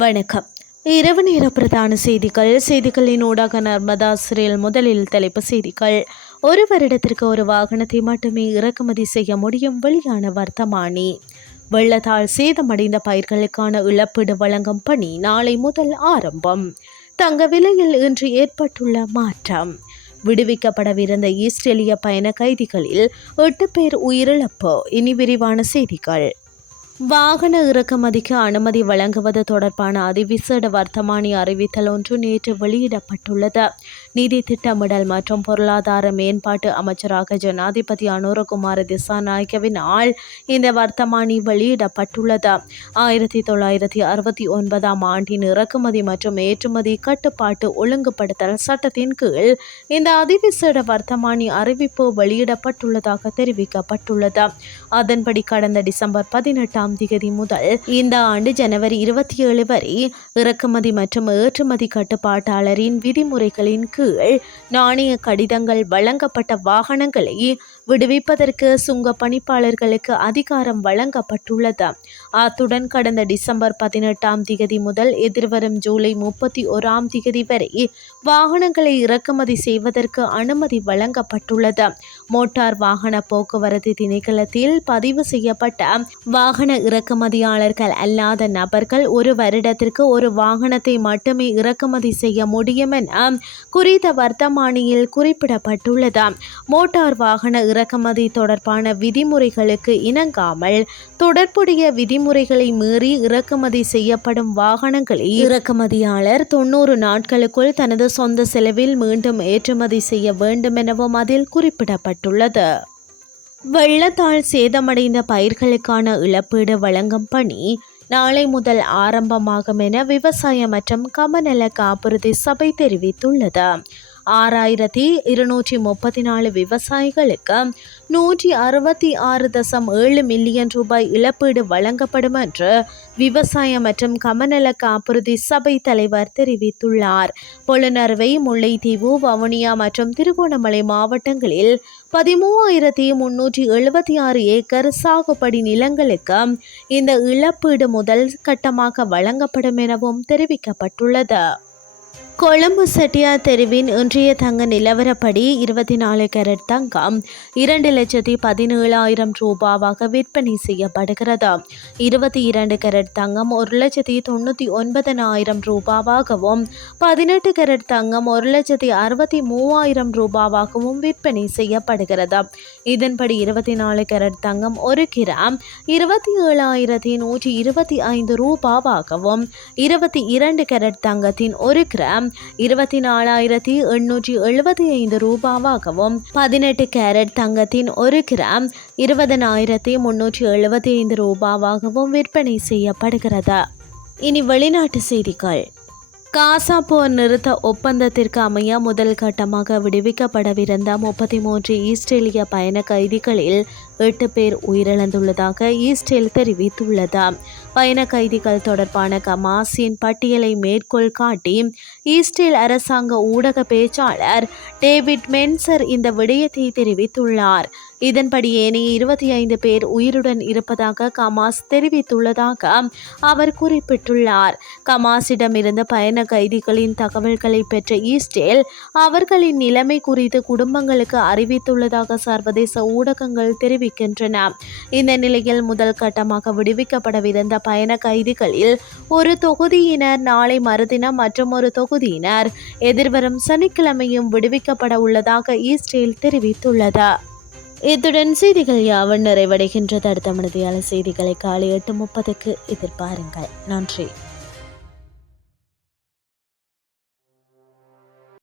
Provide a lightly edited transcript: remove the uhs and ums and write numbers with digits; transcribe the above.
வணக்கம். இரவு நேர பிரதான செய்திகளின் ஊடாக நர்மதா சிறையில். முதலில் தலைப்பு செய்திகள். ஒரு வருடத்திற்கு ஒரு வாகனத்தை மட்டுமே இறக்குமதி செய்ய முடியும். வெளியான வர்த்தமானி. வெள்ளத்தால் சேதமடைந்த பயிர்களுக்கான இழப்பீடு வழங்கும் பணி நாளை முதல் ஆரம்பம். தங்க விலையில் இன்று ஏற்பட்டுள்ள மாற்றம். விடுவிக்கப்படவிருந்த இஸ்ரேலிய பயண கைதிகளில் 8 பேர் உயிரிழப்பு. இனி விரிவான செய்திகள். வாகன இறக்குமதிக்கு அனுமதி வழங்குவது தொடர்பான அதிவிசேட வர்த்தமானி அறிவித்தல் ஒன்று நேற்று வெளியிடப்பட்டுள்ளது. நிதி திட்டமிடல் மற்றும் பொருளாதார மேம்பாட்டு அமைச்சராக ஜனாதிபதி அனுரகுமார திசாநாயக்கவினால் இந்த வர்த்தமானி வெளியிடப்பட்டுள்ளது. 1969 ஆண்டின் இறக்குமதி மற்றும் ஏற்றுமதி கட்டுப்பாட்டு ஒழுங்குபடுத்தல் சட்டத்தின் கீழ் இந்த அதிவிசேட வர்த்தமானி அறிவிப்பு வெளியிடப்பட்டுள்ளதாக தெரிவிக்கப்பட்டுள்ளது. அதன்படி கடந்த டிசம்பர் 18 தேதி முதல் இந்த ஆண்டு ஜனவரி 27 வரை இறக்குமதி மற்றும் ஏற்றுமதி கட்டுப்பாட்டாளரின் விதிமுறைகளின் கீழ் நாணய கடிதங்கள் வழங்கப்பட்ட வாகனங்களை விடுவிப்பதற்கு சுங்க பணிப்பாளர்களுக்கு அதிகாரம் வழங்கப்பட்டுள்ளது. அத்துடன் கடந்த டிசம்பர் 18 தேதி முதல் எதிர்வரும் ஜூலை 31 தேதி வரை வாகனங்களை இறக்குமதி செய்வதற்கு அனுமதி வழங்கப்பட்டுள்ளது. மோட்டார் வாகன போக்குவரத்து திணைக்களத்தில் பதிவு செய்யப்பட்ட வாகன இறக்குமதியாளர்கள் அல்லாத நபர்கள் ஒரு வருடத்திற்கு ஒரு வாகனத்தை மட்டுமே இறக்குமதி செய்ய முடியும் என குறித்த வர்த்தமானியில் குறிப்பிடப்பட்டுள்ளது. மோட்டார் வாகன இறக்குமதி தொடர்பான விதிமுறைகளுக்கு இணங்காமல் தொடர்புடைய விதிமுறைகளை மீறி இறக்குமதி செய்யப்படும் வாகனங்களை இறக்குமதியாளர் 90 நாட்களுக்குள் தனது சொந்த செலவில் மீண்டும் ஏற்றுமதி செய்ய வேண்டும் எனவும் அதில் குறிப்பிடப்பட்டுள்ளது. வெள்ளத்தால் சேதமடைந்த பயிர்களுக்கான இழப்பீடு வழங்கும் பணி நாளை முதல் ஆரம்பமாகும் என விவசாய மற்றும் கமநல காப்புறுதி சபை தெரிவித்துள்ளது. 6234 விவசாயிகளுக்கு 166.7 மில்லியன் ரூபாய் இழப்பீடு வழங்கப்படும் என்று விவசாய மற்றும் கமநல காப்புறுதி சபை தலைவர் தெரிவித்துள்ளார். பொலனறுவை, முல்லைத்தீவு, வவுனியா மற்றும் திருகோணமலை மாவட்டங்களில் 13,376 ஏக்கர் சாகுபடி நிலங்களுக்கு இந்த இழப்பீடு முதல் கட்டமாக வழங்கப்படும் எனவும் தெரிவிக்கப்பட்டுள்ளது. கொழும்பு செட்டியார் தெருவின் இன்றைய தங்க நிலவரப்படி 24 கேரட் தங்கம் 2,17,000 ரூபாவாக விற்பனை செய்யப்படுகிறது. 22 கேரட் தங்கம் 1,99,000 ரூபாவாகவும் 18 கேரட் தங்கம் 1,63,000 ரூபாவாகவும் விற்பனை செய்யப்படுகிறது. இதன்படி 24 கேரட் தங்கம் 1 கிராம் 27,125 ரூபாவாகவும் 22 கேரட் தங்கத்தின் 1 கிராம் 24,875 ரூபாவாகவும் 18 கேரட் தங்கத்தின் 1 கிராம் 20,375 ரூபாவாகவும் விற்பனை செய்யப்படுகிறது. இனி வெளிநாட்டு செய்திகள். காசா போர் நிறுத்த ஒப்பந்தத்திற்கு அமைய முதல் கட்டமாக விடுவிக்கப்படவிருந்த 33 இஸ்ரேலிய பயண கைதிகளில் 8 பேர் உயிரிழந்துள்ளதாக இஸ்ரேல் தெரிவித்துள்ளது. பயண கைதிகள் தொடர்பான கமாஸின் பட்டியலை மேற்கோள் காட்டி இஸ்ரேல் அரசாங்க ஊடக பேச்சாளர் டேவிட் மென்சர் இந்த விடயத்தை தெரிவித்துள்ளார். இதன்படி ஏனைய 25 பேர் உயிருடன் இருப்பதாக கமாஸ் தெரிவித்துள்ளதாக அவர் குறிப்பிட்டுள்ளார். கமாஸிடமிருந்து பயண கைதிகளின் தகவல்களை பெற்ற இஸ்ரேல் அவர்களின் நிலைமை குறித்து குடும்பங்களுக்கு அறிவித்துள்ளதாக சர்வதேச ஊடகங்கள் தெரிவிக்கின்றன. இந்த நிலையில் முதல் கட்டமாக விடுவிக்கப்படவிருந்த பயண கைதிகளில் ஒரு தொகுதியினர் நாளை மறுதினம் மற்றும் ஒரு தொகுதியினர் எதிர்வரும் சனிக்கிழமையும் விடுவிக்கப்பட உள்ளதாக இஸ்ரேல் தெரிவித்துள்ளது. இத்துடன் செய்திகள் யாவும் நிறைவடைகின்றது. அடுத்த மணித்தியால செய்திகளை காலை 8:30க்கு எதிர்பாருங்கள். நன்றி.